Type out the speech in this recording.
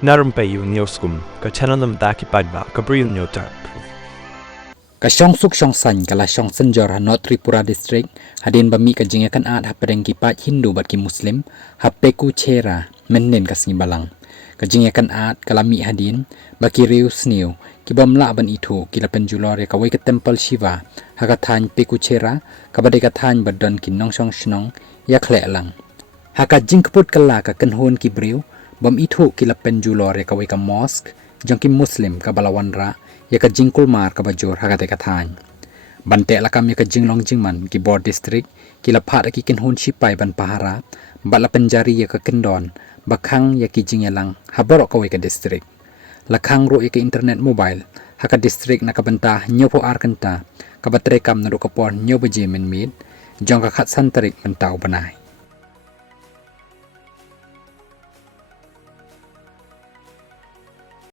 Narum Bayu Neoskum, Kachananam Daki Padba, Gabriel Nyotarp. Kasyong suk syong san kala syong senjor Hanot Tripura District hadin bami kajingakan at hapadeng kipat Hindu bat ki Muslim hapeku cera menen kasni balang kajingakan at kalami hadin baki rius niu kibamla ban itu kila penjulor ya kawai ke temple Shiva hakathan peku cera kabade kathan badon kinong syong shnong ya khle lang hakajing keput kala ka kenhon kibriu bam itu kila penjulor ya kawai ka mosque jangki Muslim ka balawanra ya ka jingkul mar ka bajor hakate kathan bante lakam ya ka jinglong jingman ki board district kila phat ki kenhon sipai ban pahara bala penjari ya ka kendon bakhang ya ki jingelang haborok kawai ka district lakhang ro ya ka internet mobile haka district na kabanta nyopo arkanta kabatrekam na ro kapon nyobo jemen mid jong ka khat santarik mentau banai